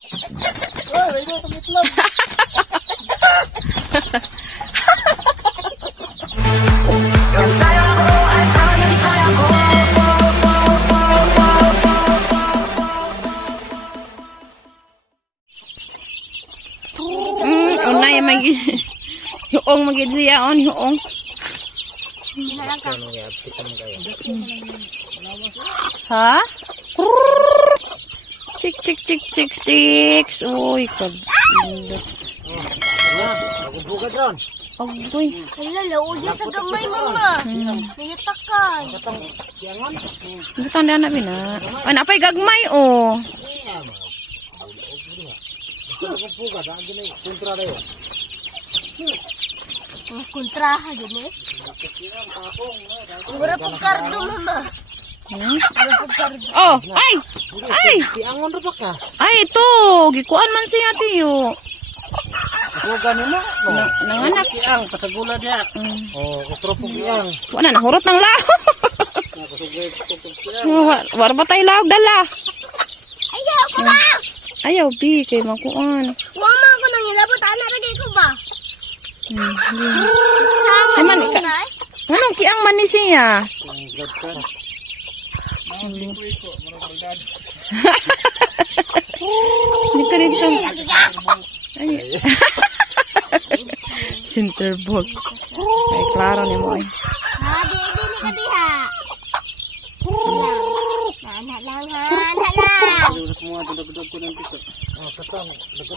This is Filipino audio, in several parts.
Oh, ito tumitlog. Unay mag Yuong magid siya on yuong. Ha? Chik chik chik chik chicks. Uy, kag. Bugad ron. Agoy. Hala, lauya sa gamay, mama. Nayatakan. Butang na na bina. Ay, napay gagmay oh. Kontraha din eh. Mura po kardo, mama. Mura po kardo. Oh, ay. Ay. Tiangon ra ba ka? Ay, ito. Gikuan man siya tiyo. Bugan ni mo. Nanganak. Tiang pasagula dia. Oh, utro po tiang. Wala na hurot ng lao. War ba tayo laog dala? Ayaw ko ba? Ayaw bi kay makuan. Wama ko nang ilabot. Anak lagi ko ba? Ay man ka. Anong kiang man ni siya? Dito dito. Ay. Centerbolt. Ay klaro ni mo ay. Hadi, ini ka diha. Anak lang, anak lang.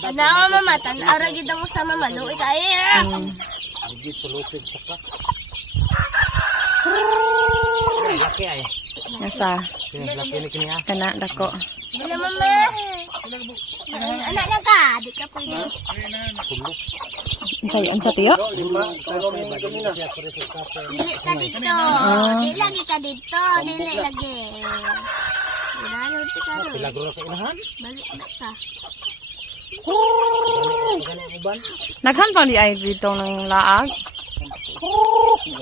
Ano, mama? Tanaw ra gid ang usama maluit ay. Hindi pulupid sa ka. Laki ay. Nasa Laki ni kini ah. kana dako. Wala, mama. Anak lang ka. Di ka pwede. Unsa tiyo? Dili ka dito. Dili lagi ka dito. Dili lagi. Ilalod ka ron. Pilagro ra ka inahan. Balik na ka. Gani uban. Naghan pa di ay dito ng laag.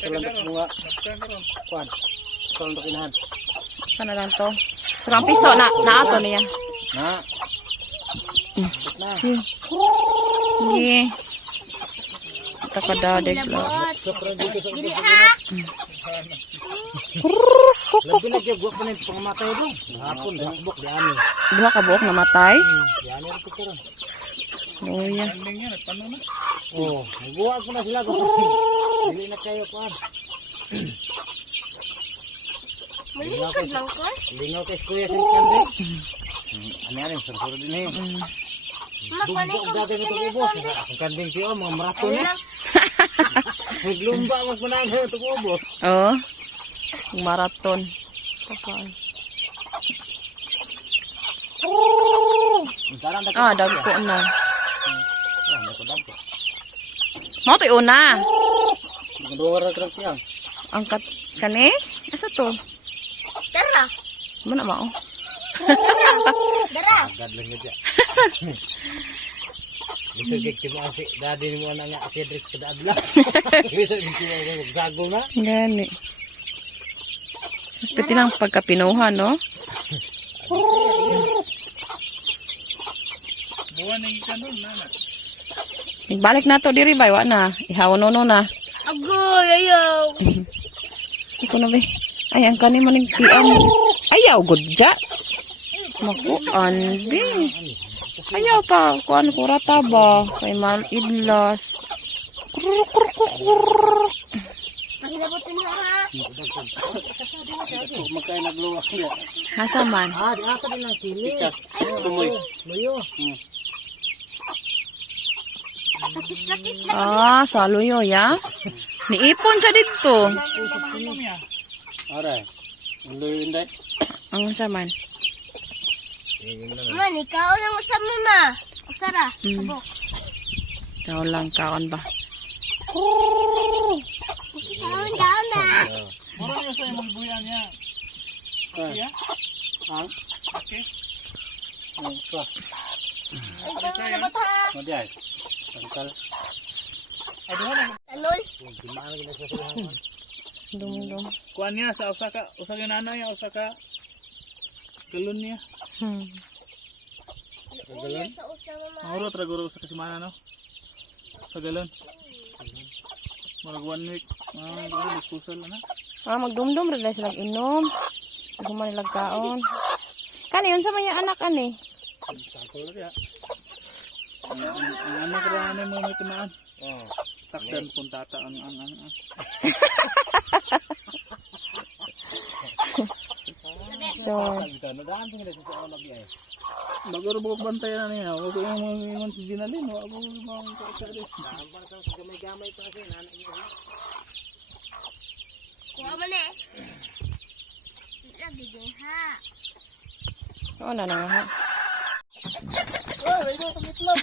Salamat bunga. Kuan. Tolong ra inahan. Sana lang to. Kurang piso na ato niya. Na. Sige. Ito ka dadig lang. Labot. Sokra dito sa Dili ha. Labi na gyud wa pa ni pangamatay do. Hapon dakbok di ani. Duha ka buok namatay. Di ani ra ko karon. Luya. Oh, nagawa ko na sila kasi dili na kayo kuan. Malikad lang ko. Lingaw kay kuya sa kambe. Ani sursuro din eh. Makuha ko. Dati nito ubos. Ang kanding tiyo mga maraton eh. Naglumba magpanaga ito ubos. Oh. Marathon. Kapal. Ah, dagko na. Mo to una. Dua ra krang. Angkat kani? Asa to? Tara. Mo na mao. Dara. Agad lang niya. Bisa kik mo asi dadi mo na nga Cedric kada adlaw. Bisa kik mo sagol na. Gani. Suspeti lang pagkapinuhan, no? Buwan na ikan doon, nana. Balik na to diri bay wa na. Ihawon no na. Agoy, ayaw. Iko na bay. Ay ang kanin mo ning tiam. Ayaw gudja. Makuan bi. Ayaw pa kuan kurata ba kay mal idlas. Mahilabotin na ha. Magkay nagluwak niya. Hasa man. Ah, di ato din ang kili. Tumoy. Luyo. Lakis-lakis na. Ah, saluyo ya. Niipon siya dito. Aray. Ang luyo inday. Ang saman. Man, ikaw lang usap mo na. Usara. Sabok. Daw lang kaon ba. Kaon na. Mura niya sa imong buyan niya. Iya? Ang Okay. so. Ikaw na ba ta? Madiay. Tangkal. Aduh na. Talol. Gimana kita sesuai. Dum-dum. Kuan niya sa Osaka nanay, Osaka galon niya. Kuya sa usa mama. Mahurot ra guro sa kasimana no. Sa galon. Marag 1 week. Disposal na. Magdumdum rin na silang inom. Guman nilang kaon. Kani, yun sa mga anak, ani? Sakto lagi ha. Ang anak ra na mo may timaan. Oh. Sakdan pun tata ang. So, Kita nadaan tinggal sa sa lagi ay. Bagaro bukok bantayan na niya. Huwag ko yung mga si Ginalin. Huwag ko yung mga kakasari. Dapat sa gamay-gamay pa kasi nanak niya. Kuha mo na. Lagi din ha. oo na nga ha. Oh, may ito itlog.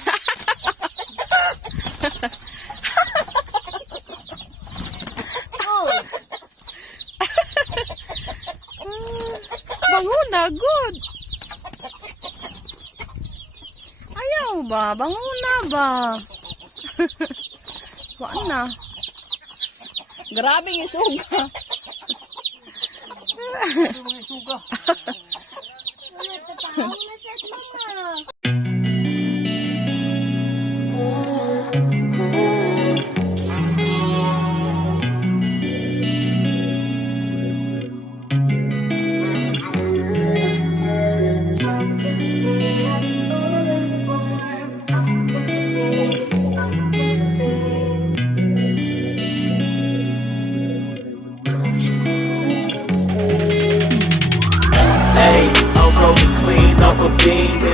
Bango na, good. Ayaw ba? Bango na ba? Wala na. Grabe yung isuga. Ito mga isuga. Ano, tatawa na sa mama. I'm rolling clean off a beam.